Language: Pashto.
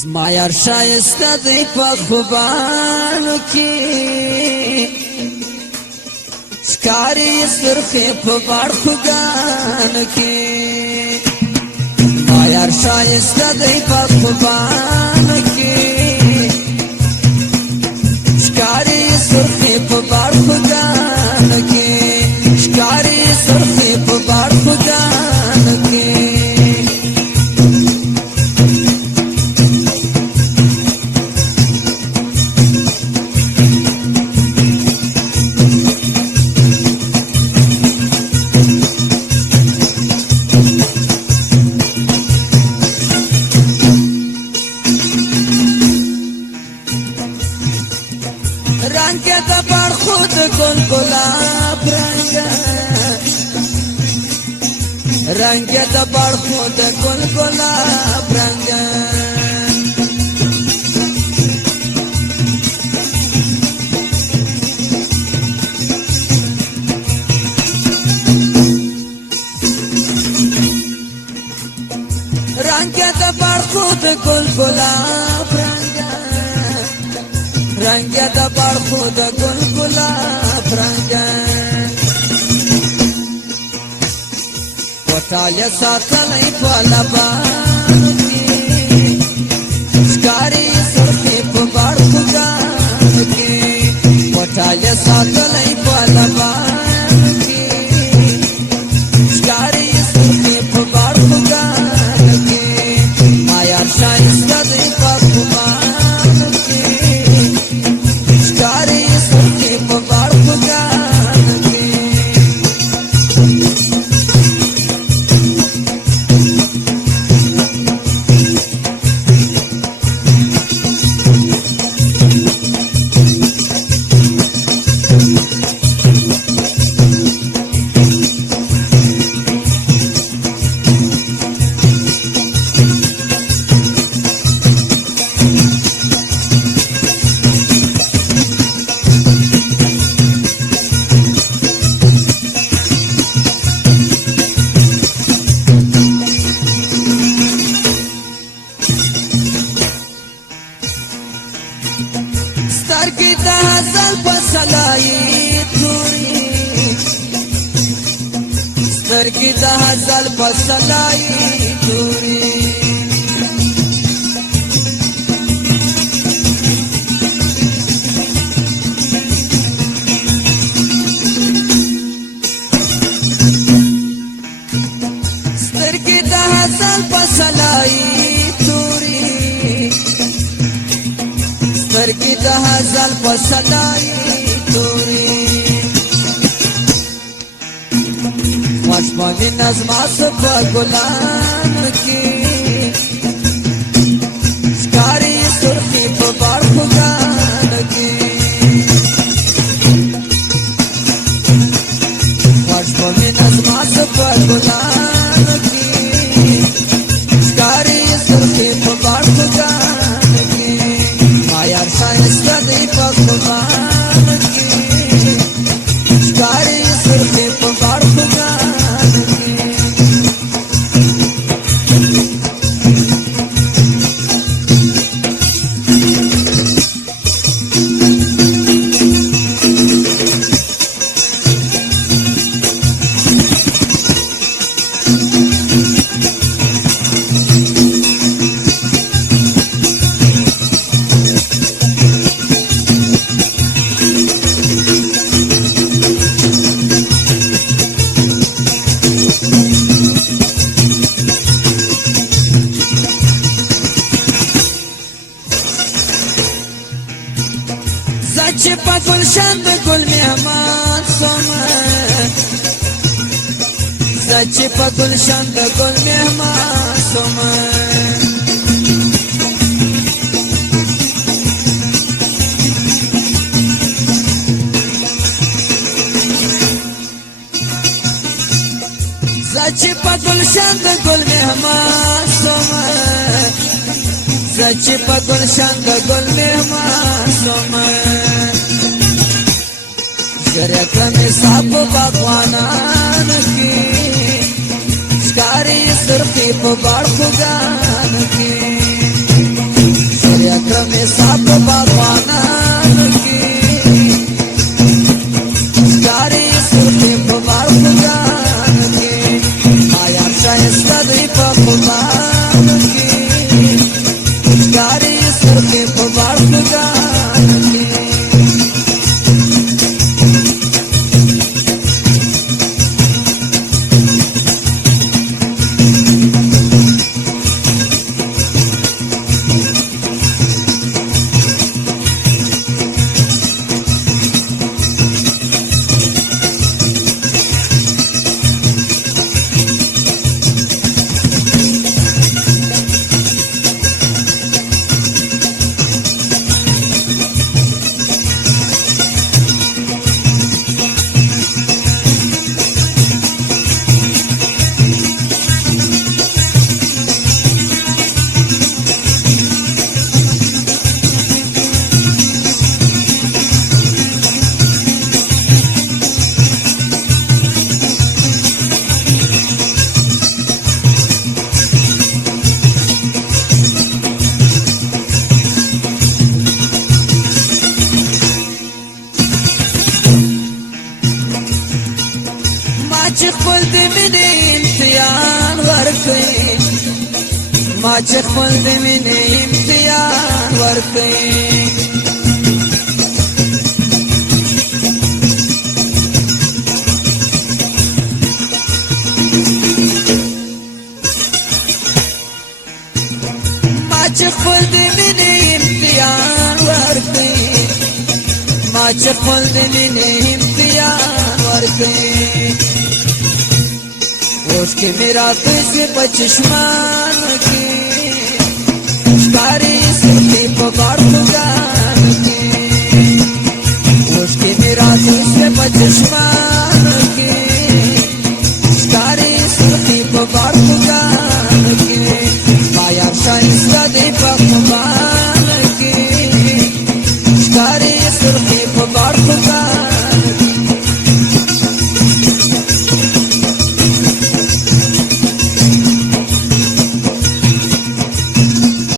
زما یار شایسته دی په خوبانو کې ښکاري سرخې په باړخوګانو کې زما یار شایسته دی په خوبانو کې ښکاري سرخې په باړخوګانو کې ښکاري سرخې په باړخوګانو کې رنگ د بار خود گل گلاب رنگ د بار خود گل گلاب رنگ رنگ د بار خود گل گلاب رنگ رنگ د بار خود گل گلاب رنگ وټاله ساتلې په لبانو کې ښکاري سرخې په باړخوګانو کې وټاله ساتلې په لبانو کې ښکاري سرخې په باړخوګانو کې ما یار شایسته دی په خوبانو کې ښکاري سرخې په باړخوګانو کې سترګې د غزل په سلایي توري سترګې د غزل په سلایي توري سترګې د غزل په سلایي توري سترګې د غزل په سلایي توري وشمالي نظما په ګلانو کې ښکاري سرخې په باړخوګانو کې وشمالي نظما په ګلانو کې ښکاري سرخې په باړخوګانو کې ما یار شایسته دی په خوبانو کې ښکاري سرخې په باړخوګانو کې چې په ګلشن د ګل مهمان سومه زه چې په ګلشن د ګل مهمان سومه زه چې په ګلشن د ګل مهمان سومه زه چې په ګلشن د ګل مهمان سومه ژغورې کړمې ستا په باغوانانو کې ښکاري سرخې په باړخوګانو کې ګان کې چې خپل د مینې امتحان ورکړي ما چې خپل د مینې امتحان ورکړي ما چې خپل د مینې امتحان ورکړي ما چې خپل د مینې امتحان ورکړي उसके मेरा कैसे पचश्मान के कारी से पगार गान के उसके मेरा कैसे पचश्मान